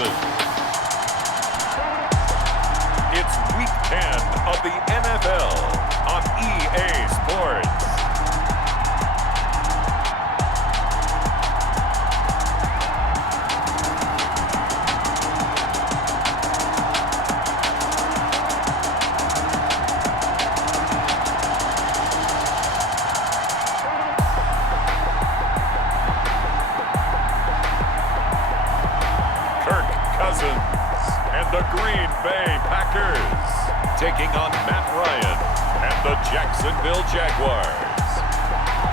Cousin. It's Week 10 of the NFL on EA Sports. And the Green Bay Packers taking on Matt Ryan and the Jacksonville Jaguars.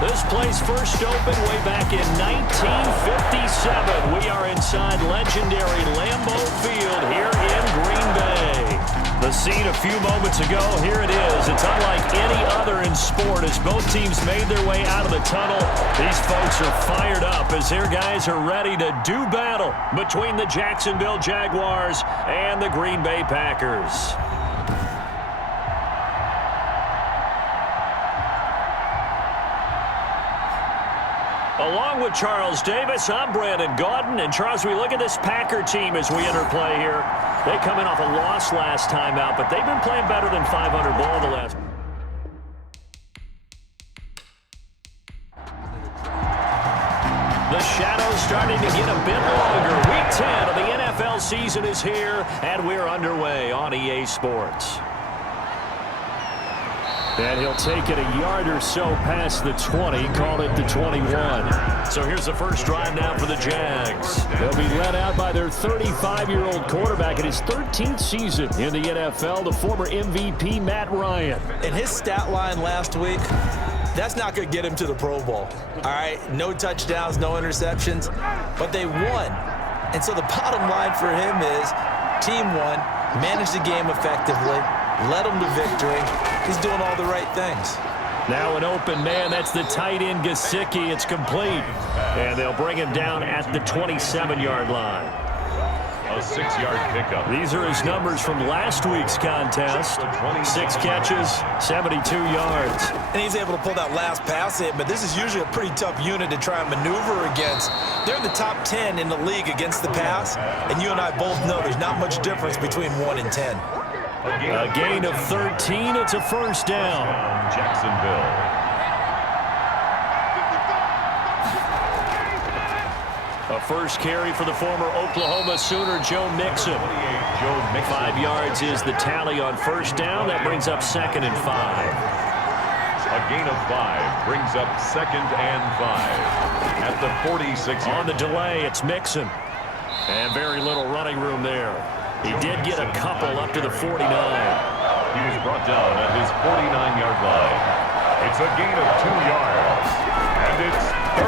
This place first opened way back in 1957. We are inside legendary Lambeau Field here in Green Bay. The scene a few moments ago, here it is. It's unlike any other in sport as both teams made their way out of the tunnel. These folks are fired up as their guys are ready to do battle between the Jacksonville Jaguars and the Green Bay Packers. Along with Charles Davis, I'm Brandon Gaudin. And Charles, we look at this Packer team as we enter play here. They come in off a loss last time out, but they've been playing better than 500 ball the last. The shadow's starting to get a bit longer. Week 10 of the NFL season is here, and we're underway on EA Sports. And he'll take it a yard or so past the 20, call it the 21. So here's the first drive now for the Jags. They'll be led out by their 35-year-old quarterback in his 13th season in the NFL, the former MVP Matt Ryan. And his stat line last week, that's not going to get him to the Pro Bowl. All right, no touchdowns, no interceptions, but they won. And so the bottom line for him is team won, managed the game effectively, led them to victory. He's doing all the right things. Now an open man. That's the tight end, Gesicki. It's complete. And they'll bring him down at the 27-yard line. A 6-yard pickup. These are his numbers from last week's contest. 6 catches, 72 yards. And he's able to pull that last pass in, but this is usually a pretty tough unit to try and maneuver against. They're in the top 10 in the league against the pass, and you and I both know there's not much difference between 1 and 10. A gain of 13. It's a first down. Jacksonville. A first carry for the former Oklahoma Sooner, Joe Mixon. 5 yards is the tally on first down. That brings up 2nd and 5. A gain of 5 brings up 2nd and 5 at the 46. On the delay, it's Mixon. And very little running room there. He did get a couple up to the 49. He was brought down at his 49-yard line. It's a gain of 2 yards. And it's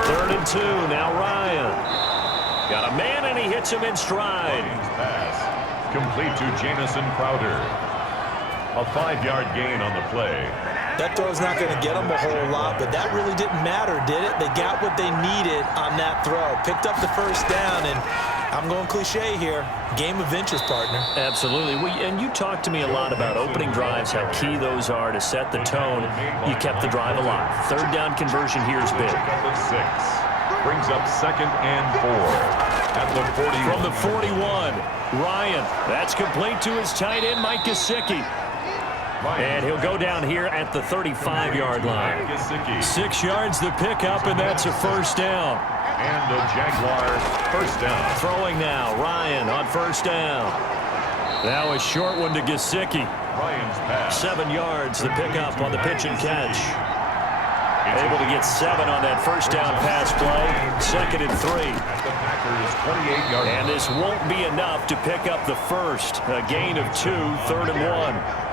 third and 2. Now Ryan. Got a man, and he hits him in stride. Pass complete to Jamison Crowder. A 5-yard gain on the play. That throw's not going to get them a whole lot, but that really didn't matter, did it? They got what they needed on that throw. Picked up the first down, and I'm going cliche here. Game of inches, partner. Absolutely. And you talked to me a lot about opening drives, how key those are to set the tone. You kept the drive alive. Third down conversion here is big. 6 brings up 2nd and 4 at the 41. From the 41, Ryan. That's complete to his tight end, Mike Gesicki. And he'll go down here at the 35-yard line. 6 yards the pickup, and that's a first down. And the Jaguars first down. Throwing now, Ryan on first down. Now a short one to Gesicki. Ryan's pass. 7 yards the pickup on the pitch and catch. Able to get 7 on that first down pass play. 2nd and 3. At the Packers 28-yard line. And this won't be enough to pick up the first. A gain of 2, 3rd and 1.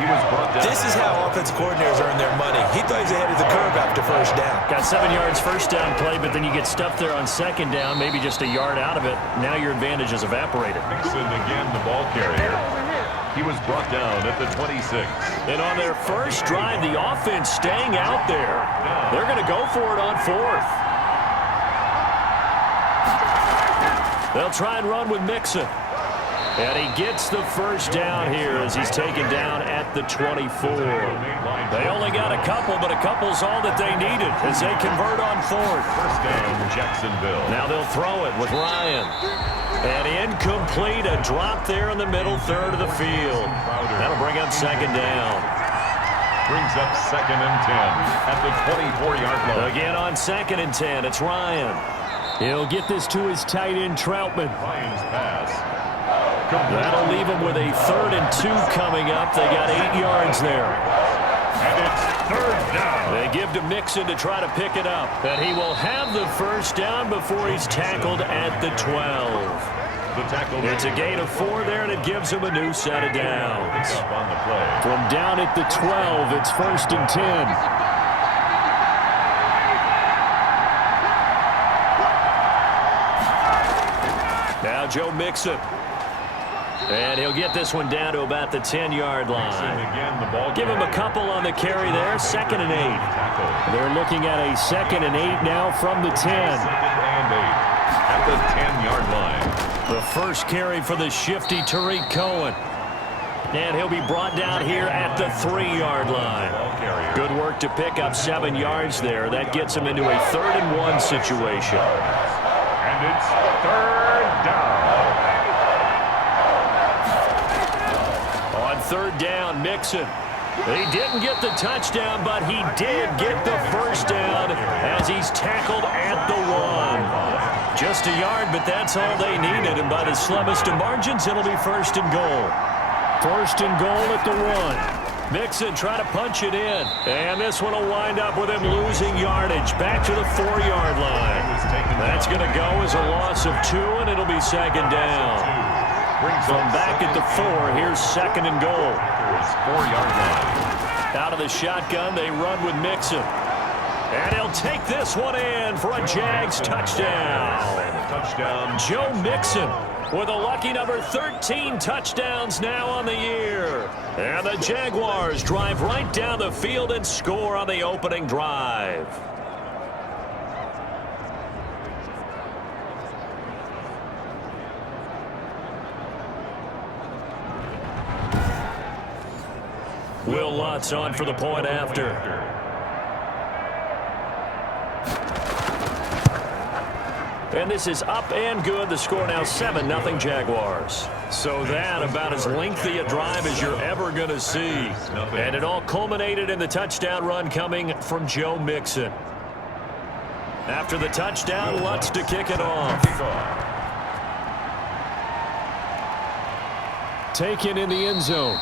He was brought down. This is how offensive coordinators earn their money. He thought he was ahead of the curve after first down. Got 7 yards first down play, but then you get stuffed there on second down, maybe just a yard out of it. Now your advantage is evaporated. Mixon again, the ball carrier. He was brought down at the 26. And on their first drive, the offense staying out there. They're going to go for it on 4th. They'll try and run with Mixon. And he gets the first down here as he's taken down at the 24. They only got a couple, but a couple's all that they needed as they convert on 4th. First down, Jacksonville. Now they'll throw it with Ryan. And incomplete, a drop there in the middle third of the field. That'll bring up second down. Brings up 2nd and 10 at the 24-yard line. Again on 2nd and 10, it's Ryan. He'll get this to his tight end, Troutman. Ryan's pass. That'll leave him with a 3rd and 2 coming up. They got 8 yards there. And it's 3rd down. They give to Mixon to try to pick it up. And he will have the first down before he's tackled at the 12. It's a gain of 4 there, and it gives him a new set of downs. From down at the 12, it's 1st and 10. Now Joe Mixon. And he'll get this one down to about the 10-yard line. Give him a couple on the carry there, 2nd and 8. They're looking at a 2nd and 8 now from the 10. 2nd and 8 at the 10-yard line. The first carry for the shifty Tariq Cohen. And he'll be brought down here at the 3-yard line. Good work to pick up 7 yards there. That gets him into a 3rd and 1 situation. And it's 3rd down. On 3rd down, Mixon. He didn't get the touchdown, but he did get the first down as he's tackled at the 1. Just a yard, but that's all they needed. And by the slimmest of margins, it'll be 1st and goal. 1st and goal at the 1. Mixon trying to punch it in. And this one will wind up with him losing yardage. Back to the 4-yard line. That's going to go as a loss of 2, and it'll be 2nd down. From back at the 4, here's 2nd and goal. 4-yard line. Out of the shotgun, they run with Mixon. And he'll take this one in for a Jags touchdown. Joe Mixon with a lucky number 13 touchdowns now on the year. And the Jaguars drive right down the field and score on the opening drive. Will Lutz on for the point after. And this is up and good. The score now 7-0 Jaguars. So that about as lengthy a drive as you're ever going to see. And it all culminated in the touchdown run coming from Joe Mixon. After the touchdown, Lutz to kick it off. Taken in the end zone.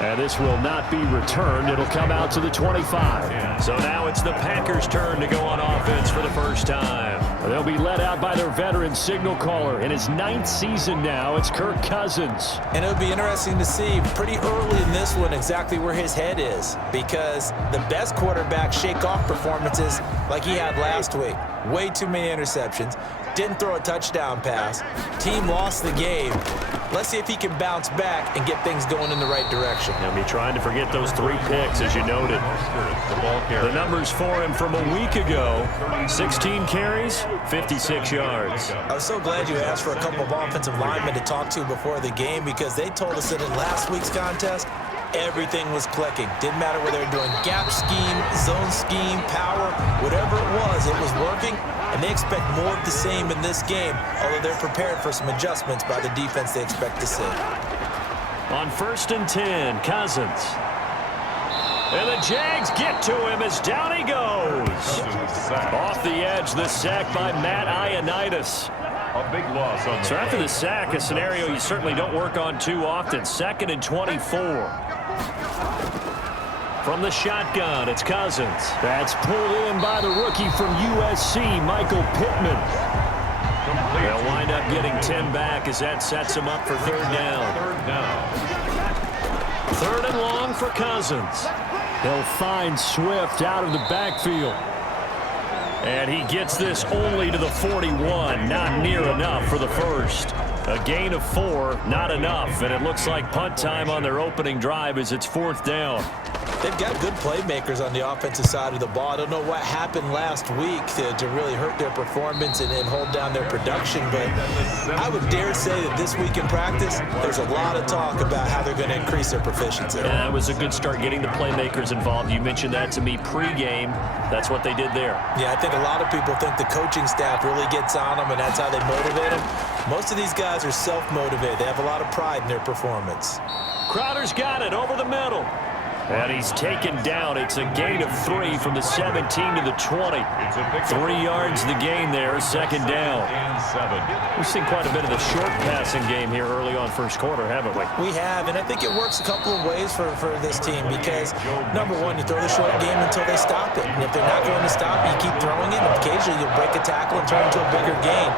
And this will not be returned. It'll come out to the 25. So now it's the Packers' turn to go on offense for the first time. They'll be led out by their veteran signal caller. In his 9th season now, it's Kirk Cousins. And it'll be interesting to see pretty early in this one exactly where his head is, because the best quarterback shake off performances like he had last week. Way too many interceptions. Didn't throw a touchdown pass. Team lost the game. Let's see if he can bounce back and get things going in the right direction. He'll be trying to forget those 3 picks, as you noted. The numbers for him from a week ago: 16 carries, 56 yards. I was so glad you asked for a couple of offensive linemen to talk to before the game, because they told us that in last week's contest, everything was clicking. Didn't matter whether they were doing gap scheme, zone scheme, power, whatever it was working. And they expect more of the same in this game, although they're prepared for some adjustments by the defense they expect to see. On 1st and 10, Cousins. And the Jags get to him as down he goes. Off the edge, the sack by Matt Ioannidis. A big loss on So after the sack, a scenario you certainly don't work on too often. 2nd and 24. From the shotgun, it's Cousins. That's pulled in by the rookie from USC, Michael Pittman. They'll wind up getting 10 back as that sets him up for 3rd down. 3rd and long for Cousins. He'll find Swift out of the backfield. And he gets this only to the 41. Not near enough for the first. A gain of 4, not enough. And it looks like punt time on their opening drive as it's 4th down. They've got good playmakers on the offensive side of the ball. I don't know what happened last week to really hurt their performance and hold down their production, but I would dare say that this week in practice, there's a lot of talk about how they're going to increase their proficiency. Yeah, it was a good start getting the playmakers involved. You mentioned that to me pregame. That's what they did there. Yeah, I think a lot of people think the coaching staff really gets on them, and that's how they motivate them. Most of these guys are self-motivated. They have a lot of pride in their performance. Crowder's got it over the middle. And he's taken down. It's a gain of 3 from the 17 to the 20. 3 yards the gain there, second down. We've seen quite a bit of the short passing game here early on first quarter, haven't we? We have, and I think it works a couple of ways for this team because, number one, you throw the short game until they stop it. And if they're not going to stop it, you keep throwing it, and occasionally you'll break a tackle and turn it into a bigger gain.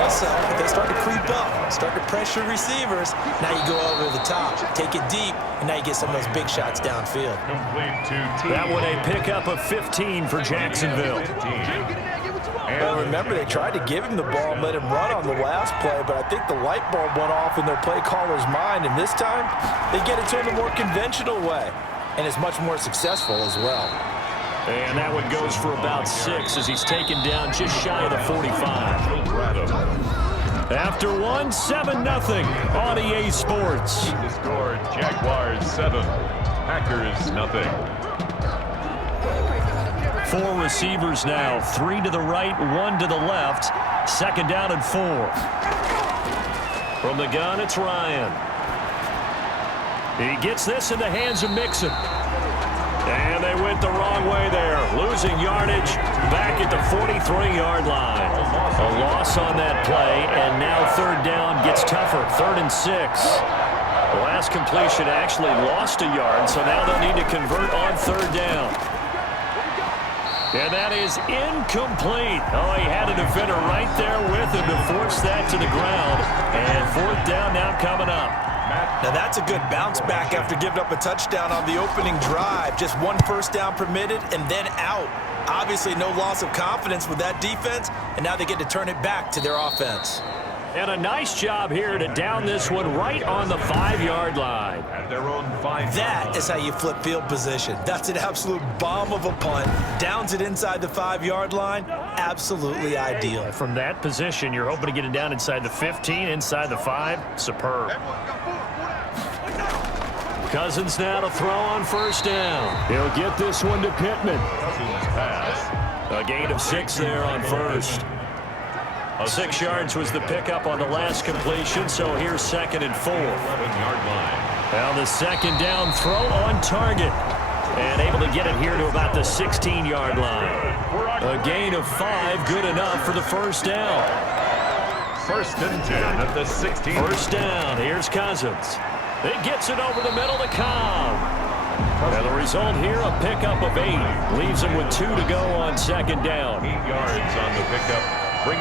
Also, if they start to creep up, start to pressure receivers, now you go over the top, take it deep, and now you get some of those big shots downfield. That one a pickup of 15 for Jacksonville. Well, remember, they tried to give him the ball and let him run on the last play, but I think the light bulb went off in their play caller's mind, and this time they get it to him a more conventional way, and it's much more successful as well. And that one goes for about 6 as he's taken down just shy of the 45. After one, 7-0 on EA Sports. The score, Jaguars 7, Packers 0. 4 receivers now, 3 to the right, 1 to the left. Second down and 4. From the gun, it's Ryan. He gets this in the hands of Mixon. And they went the wrong way there, losing yardage back at the 43-yard line. A loss on that play, and now third down gets tougher, 3rd and 6. The last completion actually lost a yard, so now they'll need to convert on third down. And that is incomplete. Oh, he had a defender right there with him to force that to the ground. And fourth down now coming up. Now that's a good bounce back after giving up a touchdown on the opening drive. Just 1 first down permitted and then out. Obviously no loss of confidence with that defense, and now they get to turn it back to their offense. And a nice job here to down this one right on the 5-yard line. At their own 5. That is how you flip field position. That's an absolute bomb of a punt. Downs it inside the 5-yard line. Absolutely ideal. From that position, you're hoping to get it down inside the 15, inside the 5. Superb. Cousins now to throw on first down. He'll get this one to Pittman. Cousins pass. A gain of 6 there on first. 6 yards was the pickup on the last completion, so here's 2nd and 4. 11-yard line. Now the second down throw on target. And able to get it here to about the 16-yard line. A gain of 5, good enough for the first down. 1st and 10 at the 16. First down, here's Cousins. It gets it over the middle to Cobb. And the result here, a pickup of 8. Leaves him with 2 to go on second down. 8 yards on the pickup.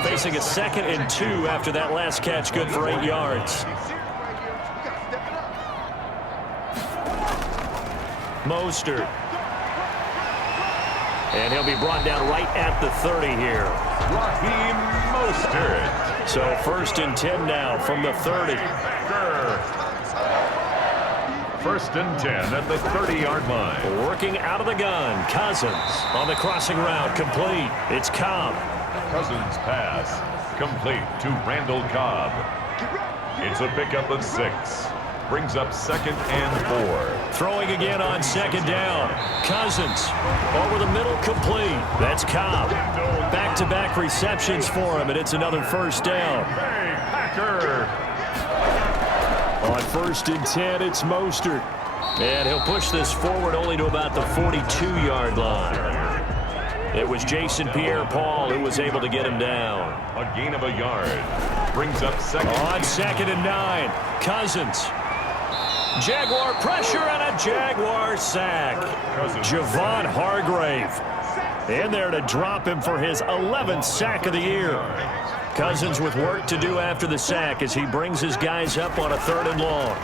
Facing a 2nd and 2 after that last catch, good for 8 yards. Mostert. And he'll be brought down right at the 30 here. Raheem Mostert. So 1st and 10 now from the 30. 1st and 10 at the 30-yard line. Working out of the gun. Cousins on the crossing route, complete. It's Cobb. Cousins pass. Complete to Randall Cobb. It's a pickup of 6. Brings up 2nd and 4. Throwing again on second down. Cousins over the middle, complete. That's Cobb. Back-to-back receptions for him, and it's another first down. Hey, Packer. On 1st and 10, it's Mostert. And he'll push this forward only to about the 42-yard line. It was Jason Pierre-Paul who was able to get him down. A gain of a yard. Brings up 2nd. On 2nd and 9, Cousins. Jaguar pressure and a Jaguar sack. Javon Hargrave in there to drop him for his 11th sack of the year. Cousins with work to do after the sack as he brings his guys up on a 3rd and long.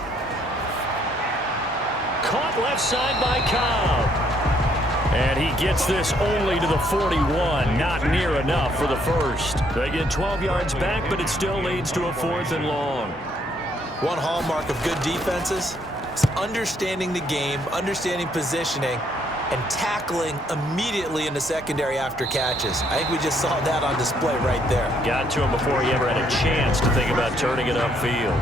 Caught left side by Cobb. And he gets this only to the 41. Not near enough for the first. They get 12 yards back, but it still leads to a 4th and long. One hallmark of good defenses, It's understanding the game, understanding positioning, and tackling immediately in the secondary after catches. I think we just saw that on display right there. Got to him before he ever had a chance to think about turning it upfield.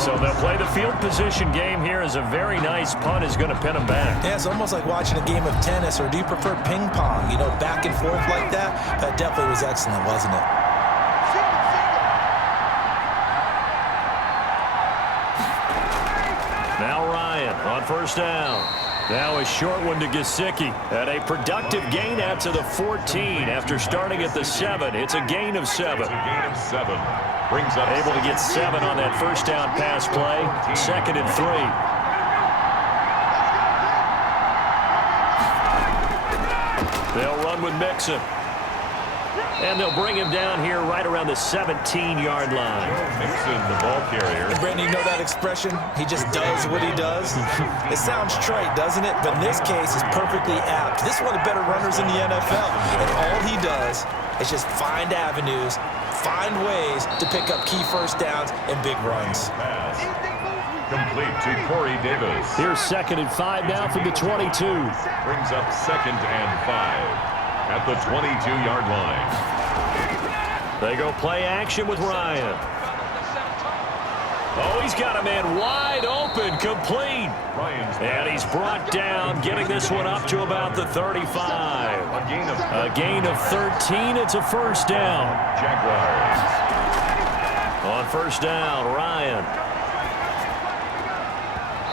So they'll play the field position game here as a very nice punt is going to pin him back. Yeah, it's almost like watching a game of tennis, or do you prefer ping pong? You know, back and forth like that? That definitely was excellent, wasn't it? Now Ryan on first down. Now a short one to Gesicki. And a productive gain out to the 14 after starting at the 7. It's a gain of 7. It's a gain of 7. Brings up Able to get 7 on that first down pass play. 2nd and 3. They'll run with Mixon. And they'll bring him down here right around the 17-yard line. Mixon, the ball carrier. And Brandon, you know that expression? He just does what he does. It sounds trite, doesn't it? But in this case, it's perfectly apt. This is one of the better runners in the NFL. And all he does is just find avenues, find ways to pick up key first downs and big runs. Pass. Complete to Corey Davis. Here's 2nd and 5 now from the 22. Brings up 2nd and 5 at the 22-yard line. They go play action with Ryan. Oh, he's got a man wide open, complete. And he's brought down, getting this one up to about the 35. A gain of 13. It's a first down. Jaguars. On first down, Ryan.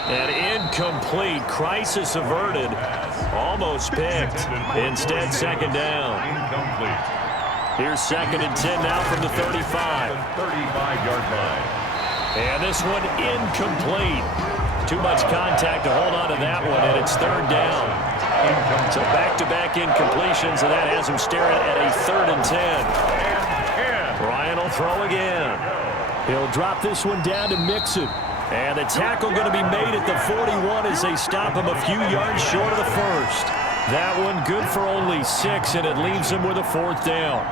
And incomplete. Crisis averted. Almost picked. Instead, 2nd down. Incomplete. Here's 2nd and 10 now from the 35. 35-yard line. And this one incomplete. Too much contact to hold on to that one, and it's 3rd down. So back-to-back incompletions, and that has him staring at a 3rd and 10. Ryan will throw again. He'll drop this one down to Mixon. And the tackle going to be made at the 41 as they stop him a few yards short of the first. That one good for only 6, and it leaves him with a 4th down.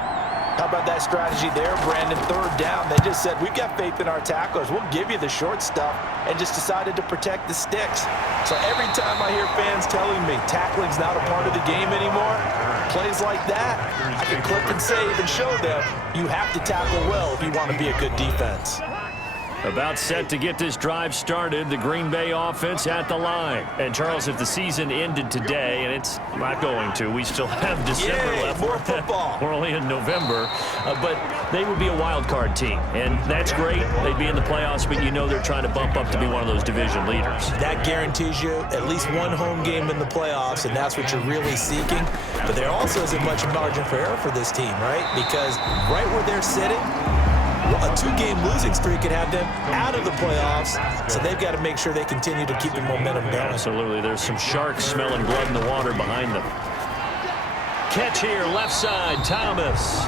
How about that strategy there, Brandon? 3rd down. They just said, we've got faith in our tacklers. We'll give you the short stuff, and just decided to protect the sticks. So every time I hear fans telling me tackling's not a part of the game anymore, plays like that, I can clip and save and show them you have to tackle well if you want to be a good defense. About set to get this drive started, the Green Bay offense at the line. And, Charles, if the season ended today, and it's not going to, we still have December left. More football. We're only in November. But they would be a wild card team, and that's great. They'd be in the playoffs, but you know they're trying to bump up to be one of those division leaders. That guarantees you at least one home game in the playoffs, and that's what you're really seeking. But there also isn't much margin for error for this team, right? Because right where they're sitting, a 2-game losing streak could have them out of the playoffs, so they've got to make sure they continue to keep the momentum going. Absolutely. There's some sharks smelling blood in the water behind them. Catch here, left side, Thomas.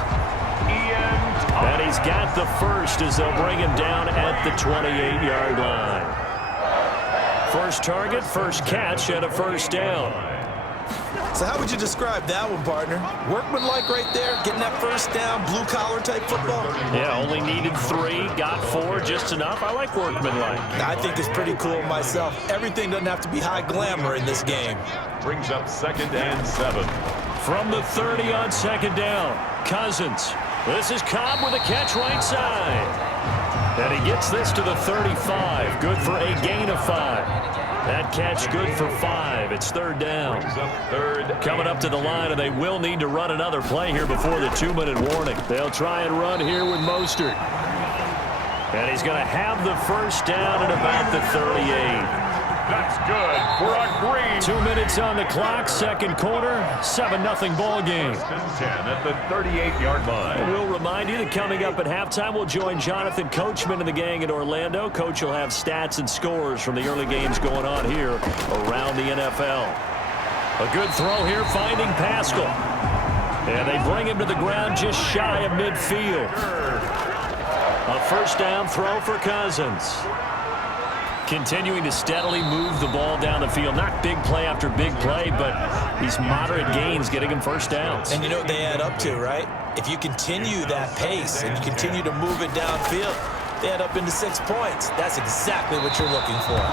And he's got the first as they'll bring him down at the 28-yard line. First target, first catch, and a first down. So how would you describe that one, partner? Workmanlike right there, getting that first down, blue-collar type football? Yeah, only needed 3, got 4, just enough. I like workmanlike. I think it's pretty cool myself. Everything doesn't have to be high glamour in this game. Brings up 2nd and 7. From the 30 on 2nd down, Cousins. This is Cobb with a catch right side. And he gets this to the 35. Good for a gain of 5. That catch good for 5. It's 3rd down. Coming up to the line, and they will need to run another play here before the 2-minute warning. They'll try and run here with Mostert. And he's going to have the first down at about the 38. That's good for a green. 2 minutes on the clock, 2nd quarter, 7-0 ball game. 10 at the 38-yard line. And we'll remind you that coming up at halftime, we'll join Jonathan Coachman and the gang in Orlando. Coach will have stats and scores from the early games going on here around the NFL. A good throw here, finding Pascal. And they bring him to the ground just shy of midfield. A first down throw for Cousins. Continuing to steadily move the ball down the field. Not big play after big play, but these moderate gains getting him first downs. And you know what they add up to, right? If you continue that pace and you continue to move it downfield, they add up into 6 points. That's exactly what you're looking for.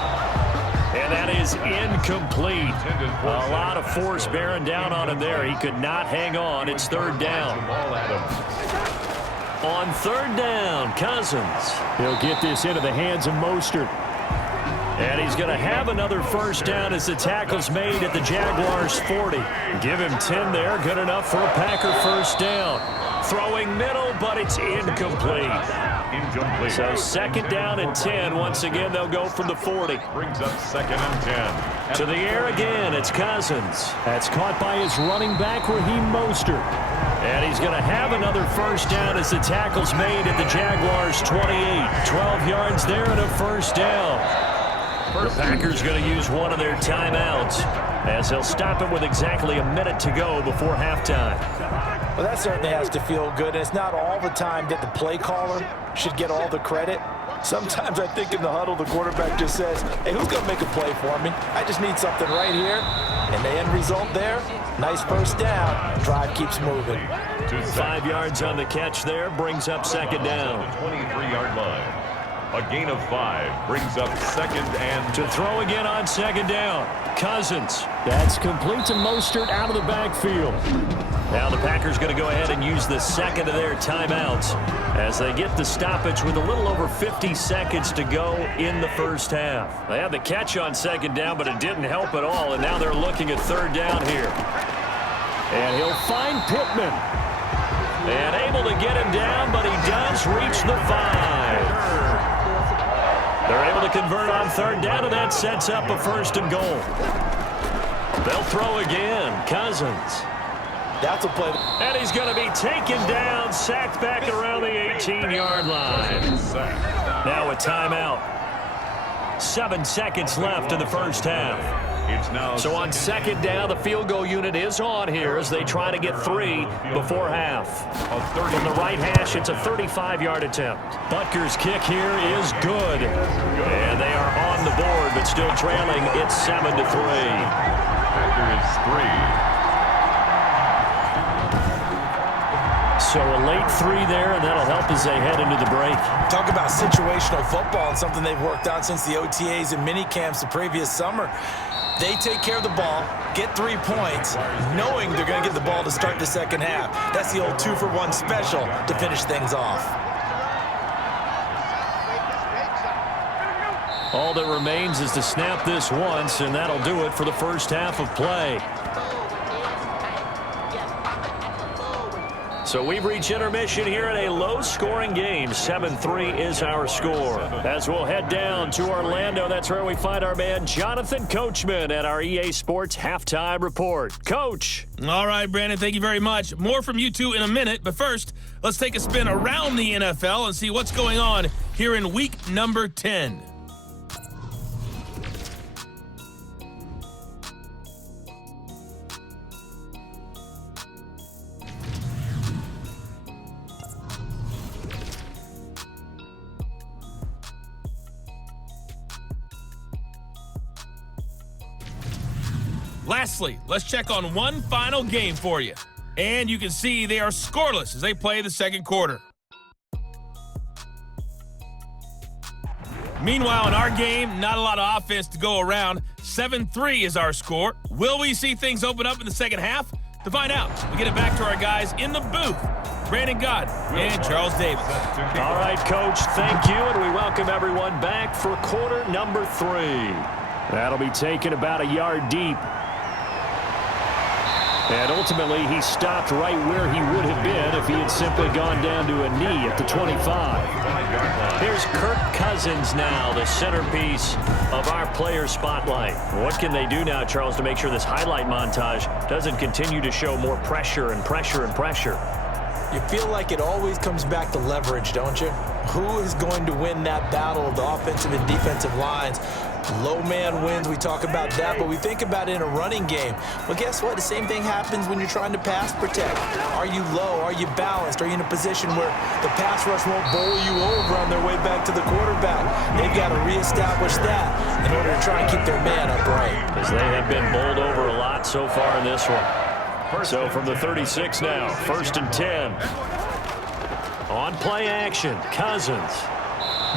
And that is incomplete. A lot of force bearing down on him there. He could not hang on. It's third down. On third down, Cousins. He'll get this into the hands of Mostert. And he's going to have another first down as the tackle's made at the Jaguars' 40. Give him 10 there. Good enough for a Packer first down. Throwing middle, but it's incomplete. So second down and 10. Once again, they'll go from the 40. Brings up second and 10. To the air again, it's Cousins. That's caught by his running back, Raheem Mostert. And he's going to have another first down as the tackle's made at the Jaguars' 28. 12 yards there and a first down. The Packers going to use one of their timeouts as they'll stop it with exactly a minute to go before halftime. Well, that certainly has to feel good. And it's not all the time that the play caller should get all the credit. Sometimes I think in the huddle, the quarterback just says, hey, who's going to make a play for me? I just need something right here. And the end result there, nice first down. Drive keeps moving. 5 yards on the catch there, brings up second down. 23-yard line. A gain of 5 brings up second and to throw again on second down. Cousins. That's complete to Mostert out of the backfield. Now the Packers going to go ahead and use the second of their timeouts as they get the stoppage with a little over 50 seconds to go in the first half. They had the catch on second down, but it didn't help at all, and now they're looking at third down here. And he'll find Pittman. And able to get him down, but he does reach the 5. They're able to convert on third down, and that sets up a first and goal. They'll throw again. Cousins. That's a play. And he's going to be taken down, sacked back around the 18-yard line. Now a timeout. 7 seconds left in the first half. So on second down, the field goal unit is on here as they try to get 3 before half. From the right hash, it's a 35-yard attempt. Butker's kick here is good. And they are on the board, but still trailing. It's 7-3. Packers 3. So a late 3 there, and that'll help as they head into the break. Talk about situational football and something they've worked on since the OTAs and mini camps the previous summer. They take care of the ball, get 3 points, knowing they're going to get the ball to start the second half. That's the old 2-for-1 special to finish things off. All that remains is to snap this once, and that'll do it for the first half of play. So we've reached intermission here in a low-scoring game. 7-3 is our score. As we'll head down to Orlando, that's where we find our man Jonathan Coachman at our EA Sports Halftime Report. Coach. All right, Brandon, thank you very much. More from you two in a minute, but first, let's take a spin around the NFL and see what's going on here in week number 10. Lastly, let's check on one final game for you. And you can see they are scoreless as they play the second quarter. Meanwhile, in our game, not a lot of offense to go around. 7-3 is our score. Will we see things open up in the second half? To find out, we get it back to our guys in the booth, Brandon Gott and Charles Davis. All right, Coach, thank you, and we welcome everyone back for quarter number 3. That'll be taken about a yard deep. And ultimately, he stopped right where he would have been if he had simply gone down to a knee at the 25. Here's Kirk Cousins now, the centerpiece of our player spotlight. What can they do now, Charles, to make sure this highlight montage doesn't continue to show more pressure and pressure and pressure? You feel like it always comes back to leverage, don't you? Who is going to win that battle of the offensive and defensive lines? Low man wins, we talk about that, but we think about it in a running game. Well, guess what? The same thing happens when you're trying to pass protect. Are you low? Are you balanced? Are you in a position where the pass rush won't bowl you over on their way back to the quarterback? They've got to reestablish that in order to try and keep their man upright. Because they have been bowled over a lot so far in this one. So from the 36 now, 1st and 10. On play action, Cousins.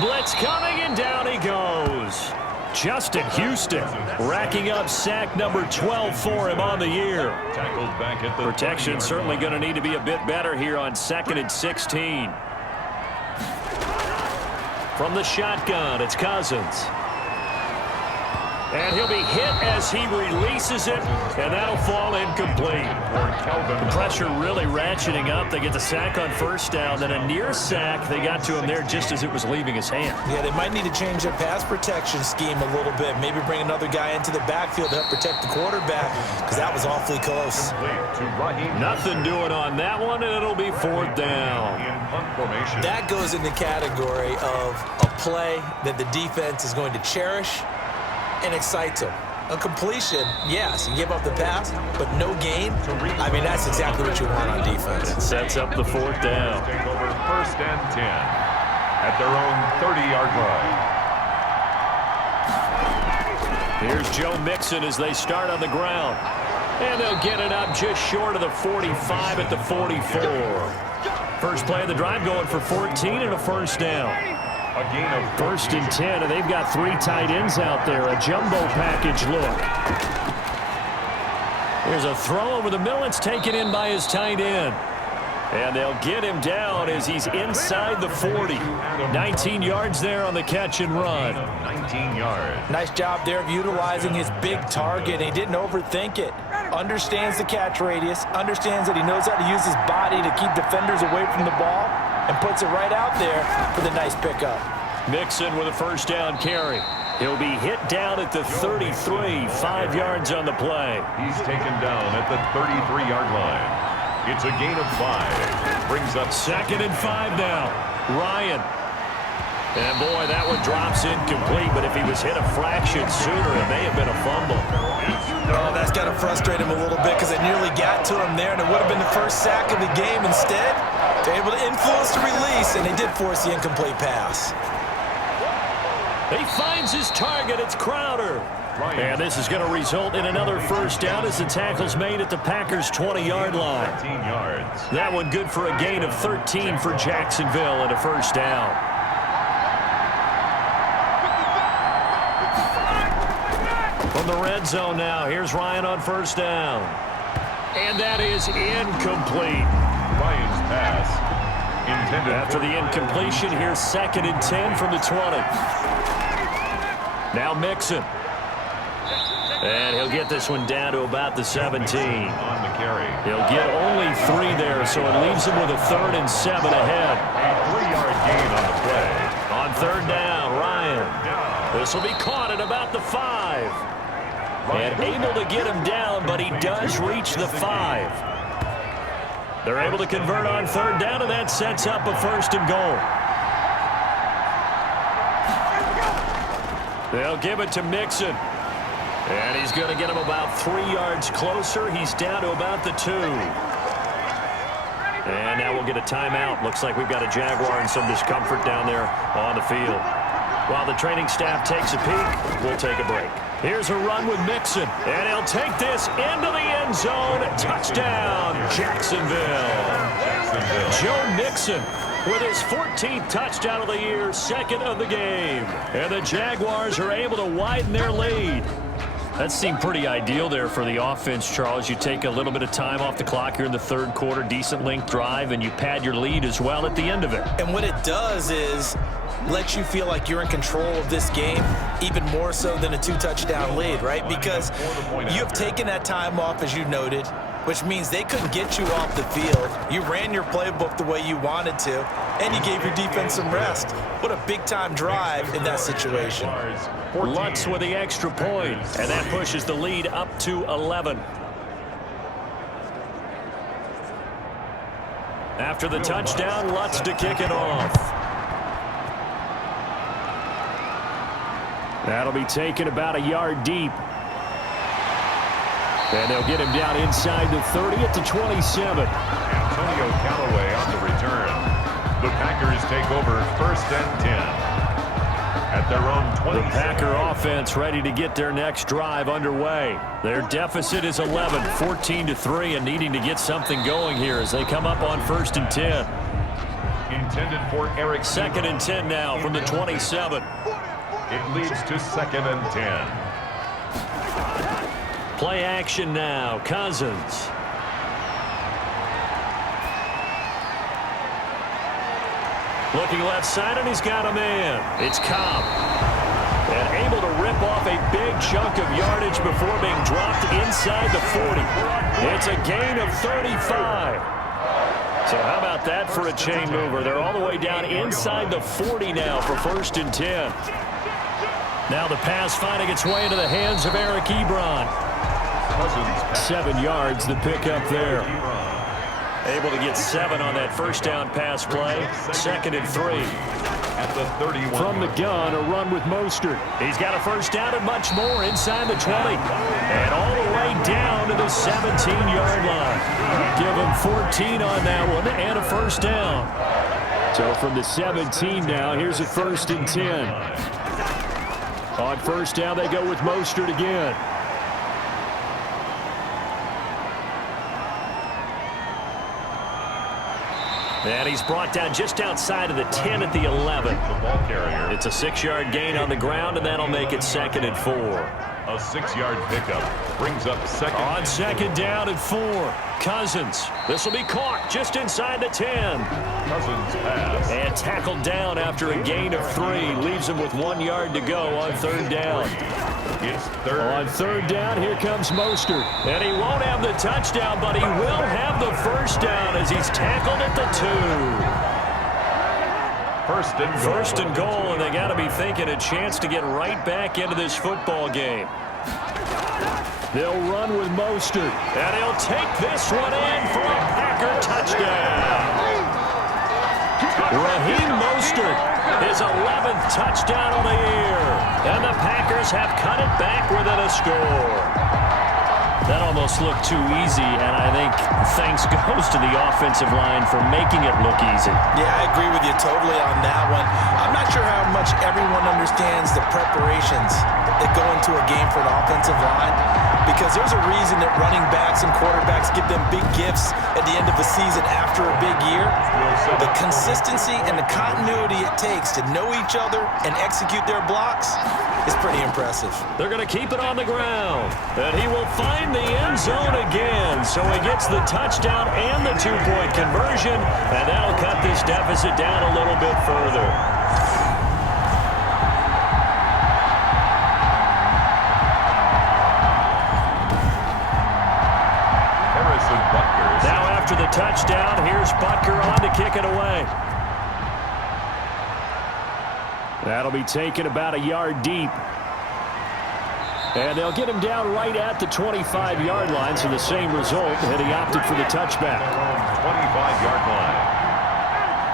Blitz coming, and down he goes. Justin Houston racking up sack number 12 for him on the year. Tackled back at the Protection certainly going to need to be a bit better here on 2nd and 16. From the shotgun, it's Cousins. And he'll be hit as he releases it, and that'll fall incomplete. The pressure really ratcheting up. They get the sack on first down, then a near sack. They got to him there just as it was leaving his hand. Yeah, they might need to change their pass protection scheme a little bit. Maybe bring another guy into the backfield to help protect the quarterback, because that was awfully close. Nothing doing on that one, and it'll be 4th down. That goes in the category of a play that the defense is going to cherish and excites them. A completion, yes, you give up the pass, but no gain. I mean, that's exactly what you want on defense. It sets up the 4th down. Take over 1st and 10 at their own 30-yard line. Here's Joe Mixon as they start on the ground. And they'll get it up just short of the 45 at the 44. First play of the drive going for 14 and a 1st down. A gain of 1st and 10, and they've got 3 tight ends out there. A jumbo package look. Here's a throw over the middle. It's taken in by his tight end. And they'll get him down as he's inside the 40. 19 yards there on the catch and run. 19 yards. Nice job there of utilizing his big target. He didn't overthink it. Understands the catch radius. Understands that he knows how to use his body to keep defenders away from the ball. And puts it right out there for the nice pickup. Mixon with a 1st down carry. He'll be hit down at the 33, 5 yards on the play. He's taken down at the 33-yard line. It's a gain of 5. Brings up 2nd and 5 now. Ryan. And boy, that one drops incomplete, but if he was hit a fraction sooner, it may have been a fumble. Oh, that's got to frustrate him a little bit because it nearly got to him there, and it would have been the first sack of the game. Instead, they're able to influence the release, and they did force the incomplete pass. He finds his target. It's Crowder. And this is going to result in another 1st down as the tackle's made at the Packers' 20-yard line. 13 yards. That one good for a gain of 13 for Jacksonville and a 1st down. From the red zone now, here's Ryan on 1st down. And that is incomplete. Ryan's pass intended. After the incompletion, here's 2nd and 10 from the 20. Now Mixon. And he'll get this one down to about the 17. On the carry. He'll get only 3 there, so it leaves him with a 3rd and 7 ahead. A 3-yard gain on the play. On 3rd down, Ryan. This will be caught at about the 5. And able to get him down, but he does reach the 5. They're able to convert on 3rd down, and that sets up a 1st and goal. They'll give it to Mixon. And he's going to get him about 3 yards closer. He's down to about the 2. And now we'll get a timeout. Looks like we've got a Jaguar and some discomfort down there on the field. While the training staff takes a peek, we'll take a break. Here's a run with Mixon, and he'll take this into the end zone. Touchdown, Jacksonville. Joe Mixon with his 14th touchdown of the year, 2nd of the game. And the Jaguars are able to widen their lead. That seemed pretty ideal there for the offense, Charles. You take a little bit of time off the clock here in the 3rd quarter, decent length drive, and you pad your lead as well at the end of it. And what it does is let you feel like you're in control of this game, even more so than a 2-touchdown lead, right? Because you have taken that time off, as you noted, which means they couldn't get you off the field. You ran your playbook the way you wanted to, and you gave your defense some rest. What a big-time drive in that situation. Lutz with the extra point, and that pushes the lead up to 11. After the touchdown, Lutz to kick it off. That'll be taken about a yard deep. And they'll get him down inside the 30 at the 27. Antonio Callaway on the return. The Packers take over 1st and 10 at their own 20. The Packer offense ready to get their next drive underway. Their deficit is 11, 14-3, and needing to get something going here as they come up on 1st and 10. Intended for Eric. 2nd and 10 now from the 27. It leads to 2nd and 10. Play action now. Cousins. Looking left side, and he's got a man. It's Cobb. And able to rip off a big chunk of yardage before being dropped inside the 40. It's a gain of 35. So how about that for a chain mover? They're all the way down inside the 40 now for 1st and 10. Now the pass finding its way into the hands of Eric Ebron. 7 yards, the pickup there. Able to get 7 on that first down pass play. 2nd and 3. At the 31. From the gun, a run with Mostert. He's got a first down and much more inside the 20. And all the way down to the 17-yard line. Give him 14 on that one and a first down. So from the 17 now, here's a 1st and 10. On first down, they go with Mostert again. And he's brought down just outside of the 10 at the 11. The ball carrier. It's a 6-yard gain on the ground, and that'll make it 2nd and 4. A 6-yard pickup brings up 2nd. On 2nd down and 4. Cousins. This will be caught just inside the 10. Cousins pass. And tackled down after a gain of 3. Leaves him with 1 yard to go on 3rd down. It's 3rd. On 3rd down, here comes Mostert. And he won't have the touchdown, but he will have the first down as he's tackled at the 2. 1st and goal. 1st and goal, and they got to be thinking a chance to get right back into this football game. They'll run with Mostert, and he'll take this one in for a Packer touchdown. Raheem Mostert, his 11th touchdown of the year, and the Packers have cut it back within a score. That almost looked too easy, and I think thanks goes to the offensive line for making it look easy. Yeah, I agree with you totally on that one. I'm not sure how much everyone understands the preparations that go into a game for an offensive line, because there's a reason that running backs and quarterbacks give them big gifts at the end of the season after a big year. The consistency and the continuity it takes to know each other and execute their blocks is pretty impressive. They're going to keep it on the ground, and he will find the end zone again. So he gets the touchdown and the 2-point conversion, and that'll cut this deficit down a little bit further. Now after the touchdown, here's Butker on to kick it away. That'll be taken about a yard deep. And they'll get him down right at the 25-yard line, so the same result, and he opted for the touchback. 25-yard line.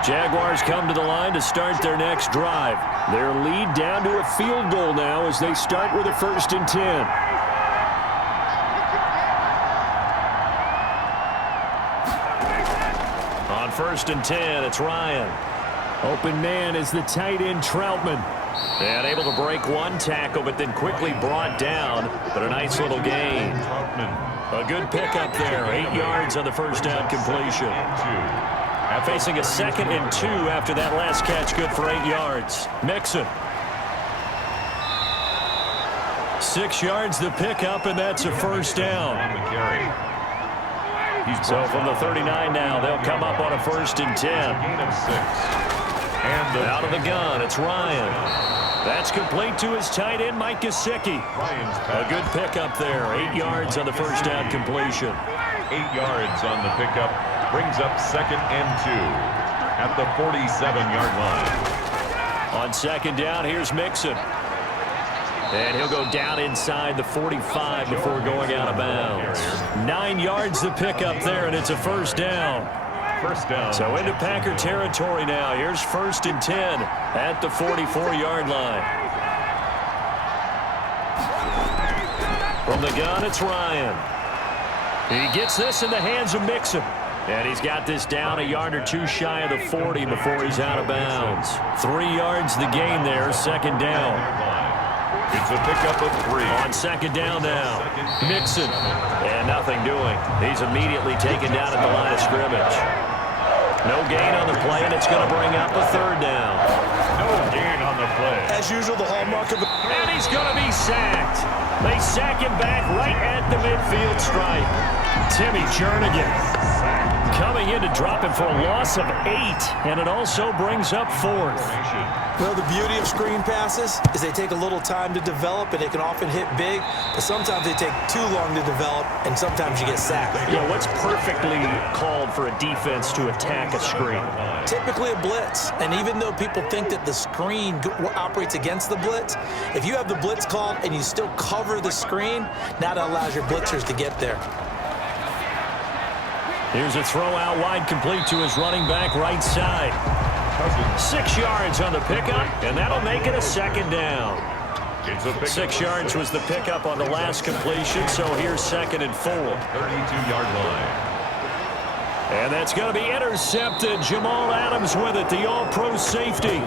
Jaguars come to the line to start their next drive. Their lead down to a field goal now as they start with a 1st and 10. On 1st and 10, it's Ryan. Open man is the tight end Troutman. And able to break one tackle, but then quickly brought down. But a nice little gain. A good pickup there. 8 yards on the first down completion. Facing a 2nd and 2 after that last catch, good for 8 yards. Mixon. 6 yards the pickup, and that's a first down. So from the 39 now, they'll come up on a 1st and 10. Out of the gun, it's Ryan. That's complete to his tight end, Mike Gesicki. A good pickup there. 8 yards on the first down completion. 8 yards on the pickup. Brings up 2nd and 2 at the 47-yard line. On 2nd down, here's Mixon. And he'll go down inside the 45 before going out of bounds. 9 yards the pickup there, and it's a first down. First down. So into Packer territory now. Here's 1st and 10 at the 44-yard line. From the gun, it's Ryan. He gets this in the hands of Mixon. And he's got this down a yard or two shy of the 40 before he's out of bounds. 3 yards the gain there, 2nd down. It's a pickup of 3. On 2nd down now. Mixon. And nothing doing. He's immediately taken down at the line of scrimmage. No gain on the play, and it's going to bring up a 3rd down. No gain on the play. As usual, the hallmark of And he's going to be sacked. They sack him back right at the midfield stripe. Timmy Jernigan coming in to drop him for a loss of 8, and it also brings up 4th. Well, the beauty of screen passes is they take a little time to develop, and they can often hit big, but sometimes they take too long to develop, and sometimes you get sacked. Yeah, what's perfectly called for a defense to attack a screen? Typically a blitz, and even though people think that the screen operates against the blitz, if you have the blitz called and you still cover the screen, now that allows your blitzers to get there. Here's a throw out wide, complete to his running back right side. 6 yards on the pickup, and that'll make it a 2nd down. 6 yards was the pickup on the last completion, so here's 2nd and 4. 32-yard line. And that's going to be intercepted. Jamal Adams with it, the all-pro safety.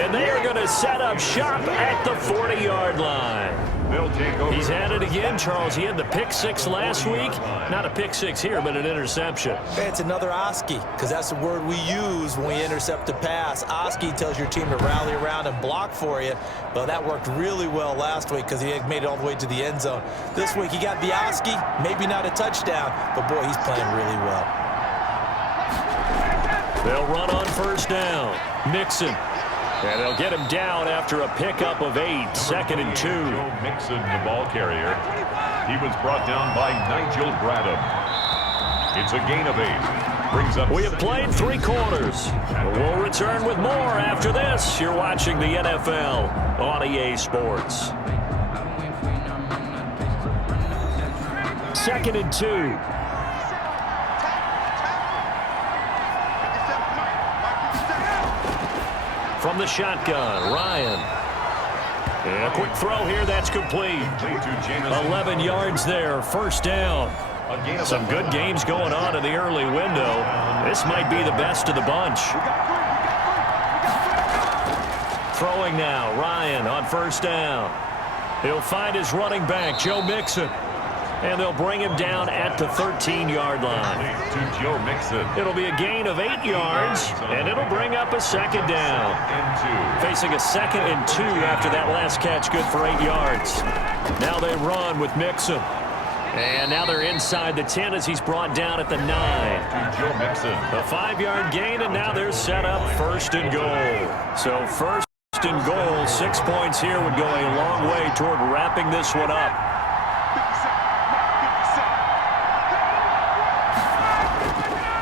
And they are going to set up shop at the 40-yard line. They'll take over. He's at it again, Charles. He had the pick 6 last week. Not a pick 6 here, but an interception. Hey, it's another Oski, because that's the word we use when we intercept a pass. Oski tells your team to rally around and block for you. Well, that worked really well last week because he had made it all the way to the end zone. This week he got the Oski, maybe not a touchdown, but boy, he's playing really well. They'll run on 1st down. Mixon. And they'll get him down after a pickup of 8, 2nd and 2. Joe Mixon, the ball carrier. He was brought down by Nigel Bradham. It's a gain of 8. Brings up. We have played 3 quarters. We'll return with more after this. You're watching the NFL on EA Sports. 2nd and 2. From the shotgun, Ryan. And a quick throw here, that's complete. 11 yards there, 1st down. Some good games going on in the early window. This might be the best of the bunch. Throwing now, Ryan on 1st down. He'll find his running back, Joe Mixon. And they'll bring him down at the 13-yard line. To Joe Mixon. It'll be a gain of 8 yards, and it'll bring up a 2nd down. Facing a 2nd and 2 after that last catch, good for 8 yards. Now they run with Mixon. And now they're inside the 10 as he's brought down at the 9. To Joe Mixon. A 5-yard gain, and now they're set up 1st and goal. So 1st and goal, 6 points here would go a long way toward wrapping this one up.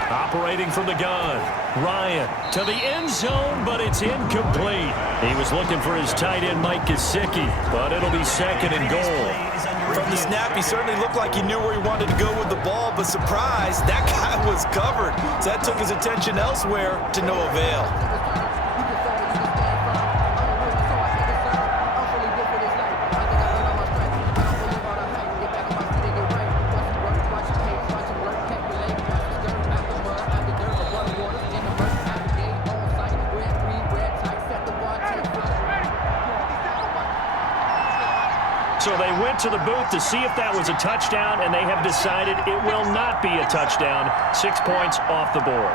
Operating from the gun, Ryan to the end zone, but it's incomplete. He was looking for his tight end, Mike Gesicki, but it'll be 2nd and goal. From the snap, he certainly looked like he knew where he wanted to go with the ball, but surprise, that guy was covered. So that took his attention elsewhere to no avail. So they went to the booth to see if that was a touchdown, and they have decided it will not be a touchdown. 6 points off the board.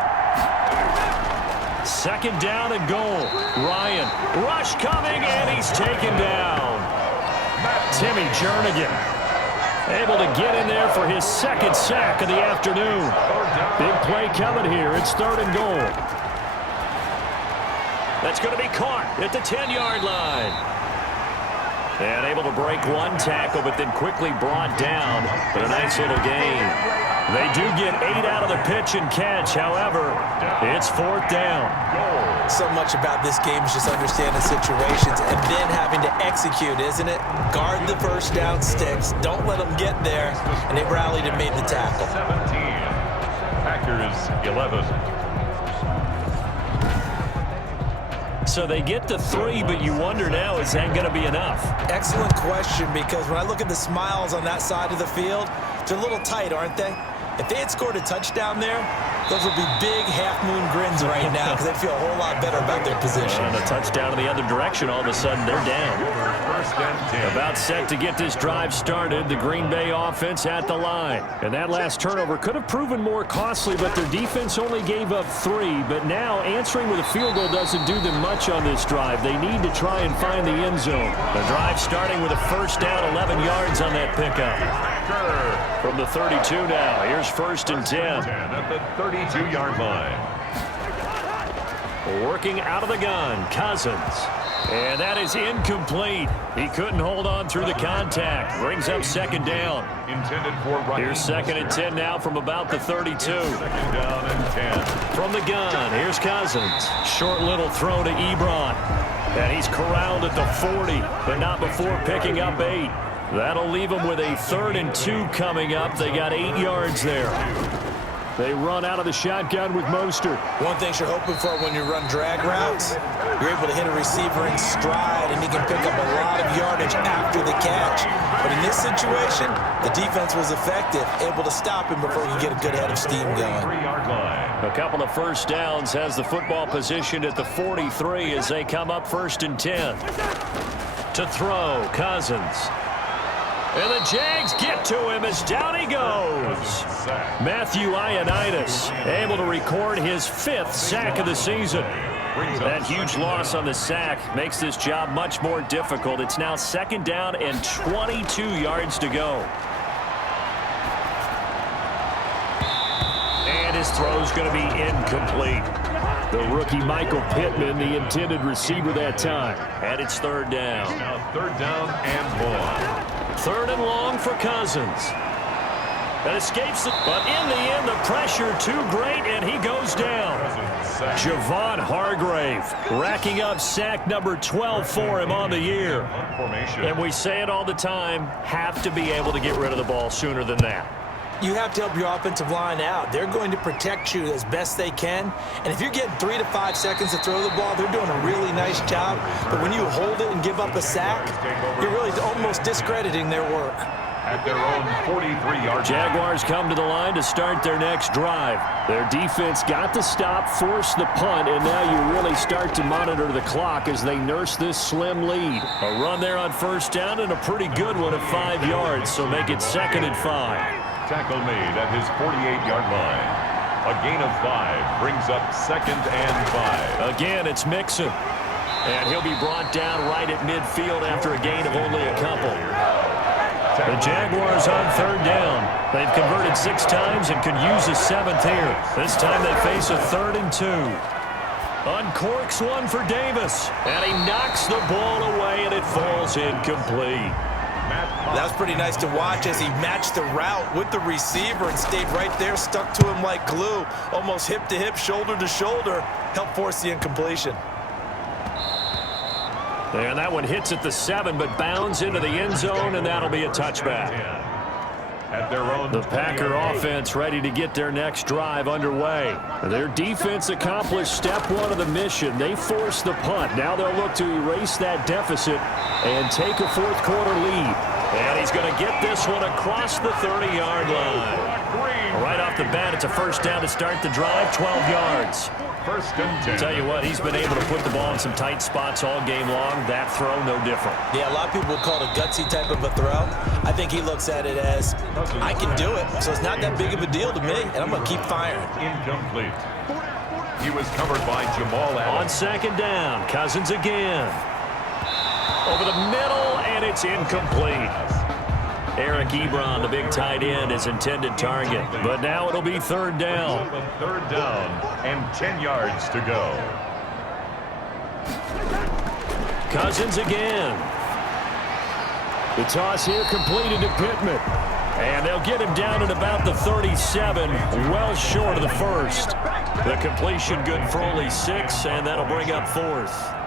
2nd down and goal. Ryan, rush coming, and he's taken down. Timmy Jernigan able to get in there for his 2nd sack of the afternoon. Big play coming here. It's 3rd and goal. That's going to be caught at the 10-yard line. And able to break one tackle, but then quickly brought down. But a nice little gain. They do get 8 out of the pitch and catch. However, it's 4th down. So much about this game is just understanding situations and then having to execute, isn't it? Guard the 1st down sticks. Don't let them get there. And they rallied and made the tackle. 17. Packers 11. So they get to 3, but you wonder now, is that going to be enough? Excellent question, because when I look at the smiles on that side of the field, they're a little tight, aren't they? If they had scored a touchdown there, those would be big half-moon grins right now because they feel a whole lot better about their position. And a touchdown in the other direction, all of a sudden they're down. First and 10. About set to get this drive started, the Green Bay offense at the line. And that last turnover could have proven more costly, but their defense only gave up 3. But now answering with a field goal doesn't do them much on this drive. They need to try and find the end zone. The drive starting with a first down, 11 yards on that pickup. From the 32 now, here's first and 10. At the 32-yard line. Working out of the gun, Cousins. And that is incomplete. He couldn't hold on through the contact. Brings up second down. Intended for right. Here's second and 10 now from about the 32. Second down and 10. From the gun, here's Cousins. Short little throw to Ebron. And he's corralled at the 40, but not before picking up 8. That'll leave him with a 3rd and 2 coming up. They got 8 yards there. They run out of the shotgun with Mostert. One thing you're hoping for when you run drag routes, you're able to hit a receiver in stride, and he can pick up a lot of yardage after the catch. But in this situation, the defense was effective, able to stop him before he could get a good head of steam going. 3-yard line. A couple of first downs, has the football positioned at the 43 as they come up first and 10. To throw, Cousins. And the Jags get to him as down he goes. Matthew Ioannidis able to record his 5th sack of the season. That huge loss on the sack makes this job much more difficult. It's now second down and 22 yards to go. And his throw's going to be incomplete. The rookie Michael Pittman, the intended receiver that time. And it's third down. Now third down and more. Third and long for Cousins. That escapes it, but in the end, the pressure too great, and he goes down. Javon Hargrave racking up sack number 12 for him on the year. And we say it all the time, have to be able to get rid of the ball sooner than that. You have to help your offensive line out. They're going to protect you as best they can. And if you're getting 3 to 5 seconds to throw the ball, they're doing a really nice job. But when you hold it and give up a sack, you're really almost discrediting their work. At their own 43-yard. Jaguars come to the line to start their next drive. Their defense got the stop, forced the punt, and now you really start to monitor the clock as they nurse this slim lead. A run there on first down and a pretty good one at 5 yards, so make it second and 5. Tackle made at his 48-yard line. A gain of 5 brings up second and 5. Again, it's Mixon. And he'll be brought down right at midfield after a gain of only a couple. The Jaguars on third down. They've converted 6 times and could use a 7th here. This time they face a 3rd and 2. Uncorks one for Davis. And he knocks the ball away and it falls incomplete. That's pretty nice to watch as he matched the route with the receiver and stayed right there, stuck to him like glue, almost hip to hip, shoulder to shoulder, helped force the incompletion. And that one hits at the 7, but bounds into the end zone, and that'll be a touchback. At their own the Packer offense ready to get their next drive underway. Their defense accomplished step 1 of the mission. They forced the punt. Now they'll look to erase that deficit and take a 4th quarter lead. And he's going to get this one across the 30-yard line. Right off the bat, it's a first down to start the drive, 12 yards. First and 10. Tell you what, he's been able to put the ball in some tight spots all game long. That throw, no different. Yeah, a lot of people would call it a gutsy type of a throw. I think he looks at it as, I can do it, so it's not that big of a deal to me, and I'm going to keep firing. Incomplete. He was covered by Jamal Adams. On second down, Cousins again. Over the middle, and it's incomplete. Eric Ebron, the big tight end, is intended target. But now it'll be third down. Third down and 10 yards to go. Cousins again. The toss here completed to Pittman. And they'll get him down at about the 37, well short of the first. The completion good for only 6, and that'll bring up 4th.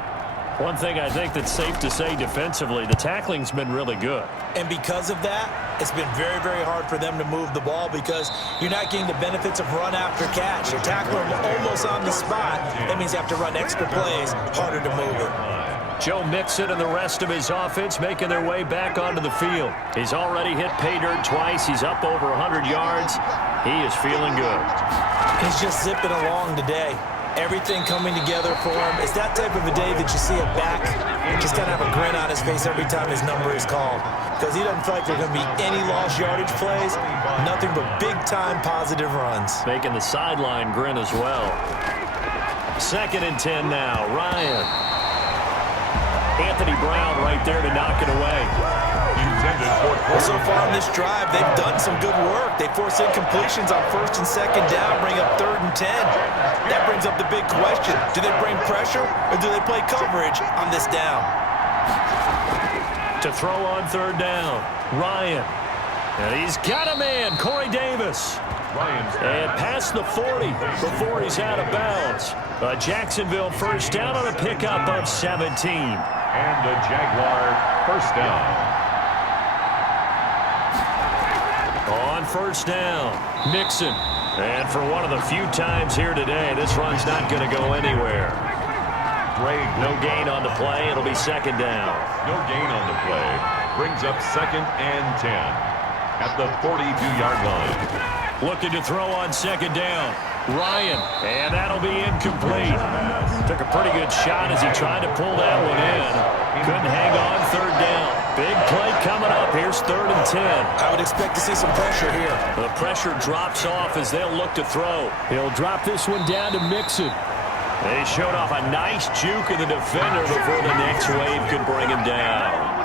One thing I think that's safe to say defensively, the tackling's been really good. And because of that, it's been very, very hard for them to move the ball because you're not getting the benefits of run after catch. You're tackling almost on the spot. That means you have to run extra plays, harder to move it. Joe Mixon and the rest of his offense making their way back onto the field. He's already hit pay dirt twice. He's up over 100 yards. He is feeling good. He's just zipping along today. Everything coming together for him. It's that type of a day that you see a back just kind of have a grin on his face every time his number is called, because he doesn't feel like there are going to be any lost yardage plays, nothing but big-time positive runs. Making the sideline grin as well. 2nd and 10 now. Ryan. Anthony Brown right there to knock it away. Well, so far in this drive, they've done some good work. They force incompletions on 1st and 2nd down, bring up 3rd and 10. That brings up the big question. Do they bring pressure or do they play coverage on this down? To throw on 3rd down, Ryan. And he's got a man, Corey Davis. And past the 40 before he's out of bounds. A Jacksonville first down on a pickup of 17. And the Jaguar first down. On 1st down, Mixon. And for one of the few times here today, this run's not going to go anywhere. No gain on the play. It'll be 2nd down. No gain on the play. Brings up 2nd and 10 at the 42-yard line. Looking to throw on 2nd down. Ryan. And that'll be incomplete. Took a pretty good shot as he tried to pull that one in. Couldn't hang on 3rd down. Big play coming up. Here's 3rd and 10. I would expect to see some pressure here. The pressure drops off as they'll look to throw. He'll drop this one down to Mixon. They showed off a nice juke of the defender before the next wave could bring him down.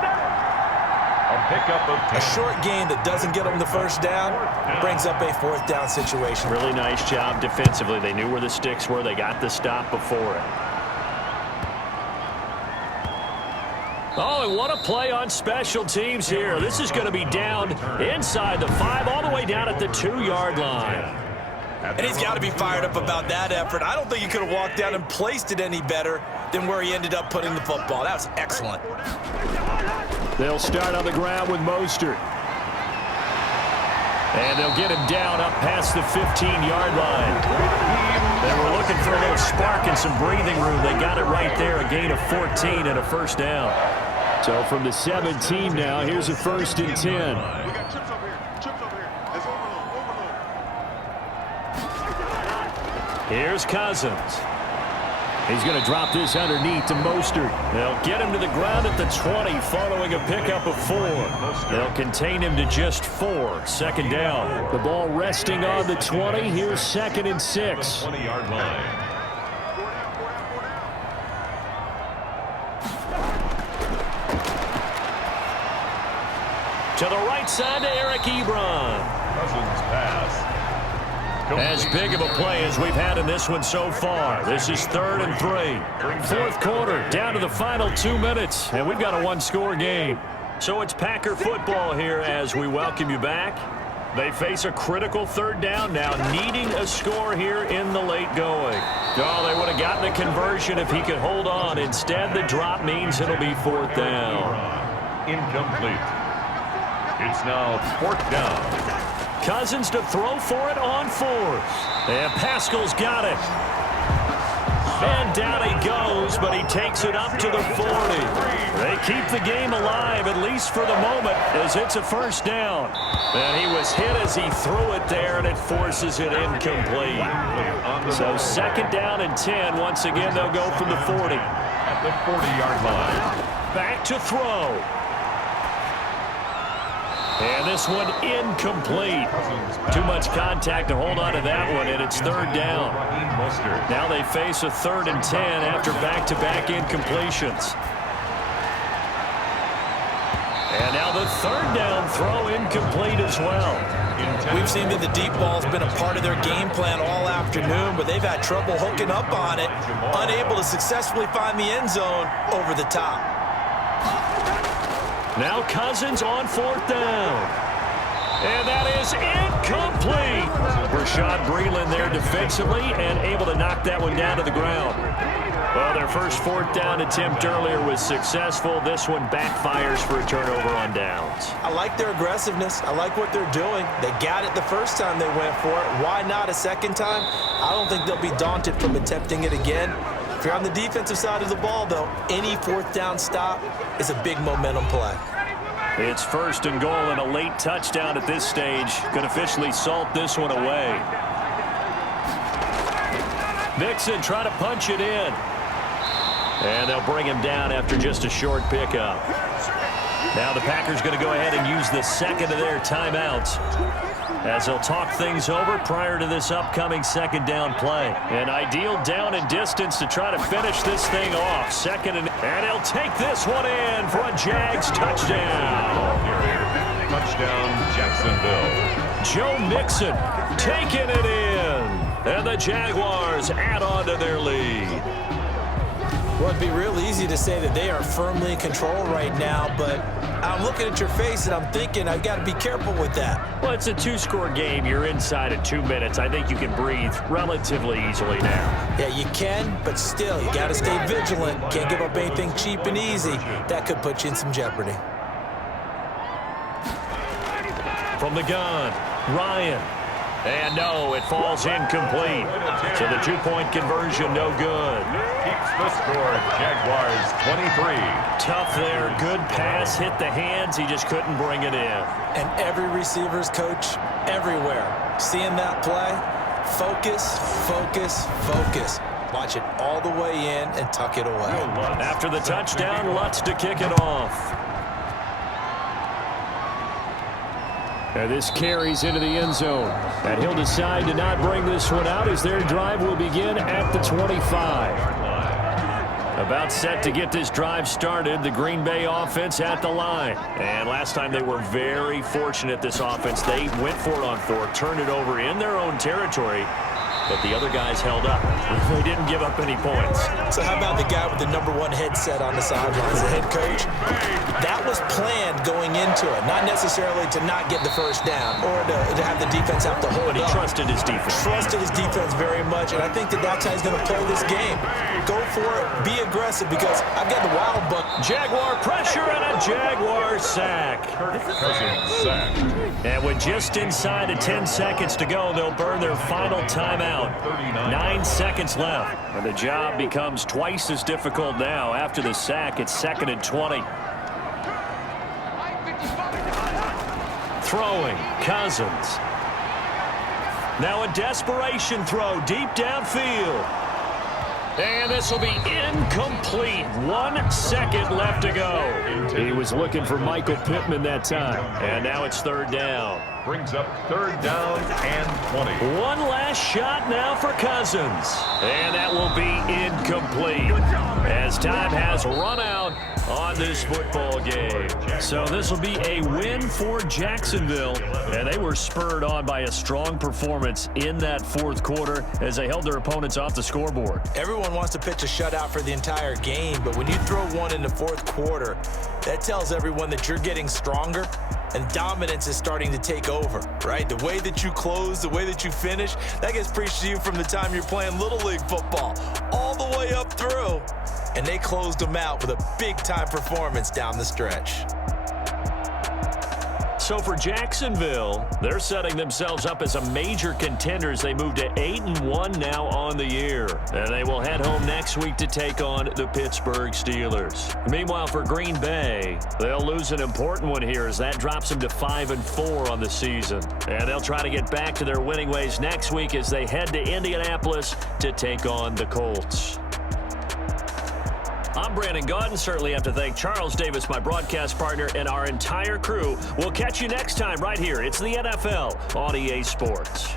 A short gain that doesn't get them the 1st down brings up a 4th down situation. Really nice job defensively. They knew where the sticks were. They got the stop before it. Oh, and what a play on special teams here. This is going to be down inside the 5 all the way down at the 2-yard line. And he's got to be fired up about that effort. I don't think he could have walked down and placed it any better than where he ended up putting the football. That was excellent. They'll start on the ground with Mostert. And they'll get him down up past the 15-yard line. They were looking for a little spark and some breathing room. They got it right there, a gain of 14 and a 1st down. So from the 17 now, here's a 1st and 10. We got chips over here. Chips over here. It's overload. Here's Cousins. He's going to drop this underneath to Mostert. They'll get him to the ground at the 20 following a pickup of 4. They'll contain him to just 4. 2nd down. The ball resting on the 20. Here's 2nd and 6. 20-yard line. To the right side to Eric Ebron. Cousins pass. As big of a play as we've had in this one so far. This is 3rd and 3. 4th quarter, down to the final 2 minutes, and we've got a 1-score game. So it's Packer football here as we welcome you back. They face a critical 3rd down now, needing a score here in the late going. Oh, they would have gotten a conversion if he could hold on. Instead, the drop means it'll be 4th down. Incomplete. It's now 4th down. Cousins to throw for it on 4th. And Pascal's got it. And down he goes, but he takes it up to the 40. They keep the game alive, at least for the moment, as it's a 1st down. And he was hit as he threw it there, and it forces it incomplete. So 2nd down and 10. Once again, they'll go from the 40. At the 40-yard line. Back to throw. And this one incomplete. Too much contact to hold on to that one, and it's 3rd down. Now they face a 3rd and 10 after back-to-back incompletions. And now the 3rd down throw incomplete as well. We've seen that the deep ball's been a part of their game plan all afternoon, but they've had trouble hooking up on it, unable to successfully find the end zone over the top. Now Cousins on 4th down. And that is incomplete. Rashad Breeland there defensively and able to knock that one down to the ground. Well, their first 4th down attempt earlier was successful. This one backfires for a turnover on downs. I like their aggressiveness. I like what they're doing. They got it the first time they went for it. Why not a 2nd time? I don't think they'll be daunted from attempting it again. If you're on the defensive side of the ball, though, any 4th down stop is a big momentum play. It's 1st and goal and a late touchdown at this stage. Could officially salt this one away. Mixon trying to punch it in. And they'll bring him down after just a short pickup. Now the Packers going to go ahead and use the second of their timeouts as they'll talk things over prior to this upcoming second down play. An ideal down and distance to try to finish this thing off. Second and he'll take this one in for a Jags touchdown. Touchdown, Jacksonville. Joe Mixon taking it in. And the Jaguars add on to their lead. Well, it'd be real easy to say that they are firmly in control right now, but I'm looking at your face and I'm thinking I've got to be careful with that. Well, it's a two-score game. You're inside of 2 minutes. I think you can breathe relatively easily now. Yeah, you can, but still, you got to stay vigilant. Can't give up anything cheap and easy. That could put you in some jeopardy. From the gun, Ryan. And no, it falls incomplete. So the two-point conversion, no good. Keeps the score, Jaguars 23. Tough there, good pass, hit the hands, he just couldn't bring it in. And every receiver's coach everywhere. Seeing that play, focus, focus, focus. Watch it all the way in and tuck it away. After the touchdown, Lutz to kick it off. And this carries into the end zone. And he'll decide to not bring this one out as their drive will begin at the 25. About set to get this drive started, the Green Bay offense at the line. And last time they were very fortunate, this offense. They went for it on fourth, turned it over in their own territory, but the other guys held up. They didn't give up any points. So how about the guy with the #1 headset on the sidelines, the head coach? That was planned going into it, not necessarily to not get the first down or to have the defense have to hold But he up. trusted his defense. Trusted his defense very much, and I think that's how he's going to play this game. Go for it, be aggressive, because I've got the wild book. Jaguar pressure and a Jaguar sack. Cousins sacked. And with just inside of 10 seconds to go, they'll burn their final timeout. 9 seconds left. And the job becomes twice as difficult now. After the sack, it's 2nd and 20. Throwing, Cousins. Now a desperation throw deep downfield. And this will be incomplete. 1 second left to go. He was looking for Michael Pittman that time. And now it's 3rd down. Brings up 3rd down and 20. One last shot now for Cousins. And that will be incomplete as time has run out on this football game. So this will be a win for Jacksonville. And they were spurred on by a strong performance in that 4th quarter as they held their opponents off the scoreboard. Everyone wants to pitch a shutout for the entire game, but when you throw one in the 4th quarter, that tells everyone that you're getting stronger and dominance is starting to take over, right? The way that you close, the way that you finish, that gets preached to you from the time you're playing Little League football all the way up through. And they closed them out with a big-time performance down the stretch. So for Jacksonville, they're setting themselves up as a major contender as they move to 8-1 now on the year. And they will head home next week to take on the Pittsburgh Steelers. Meanwhile, for Green Bay, they'll lose an important one here as that drops them to 5-4 on the season. And they'll try to get back to their winning ways next week as they head to Indianapolis to take on the Colts. I'm Brandon Gaudin. Certainly have to thank Charles Davis, my broadcast partner, and our entire crew. We'll catch you next time right here. It's the NFL on EA Sports.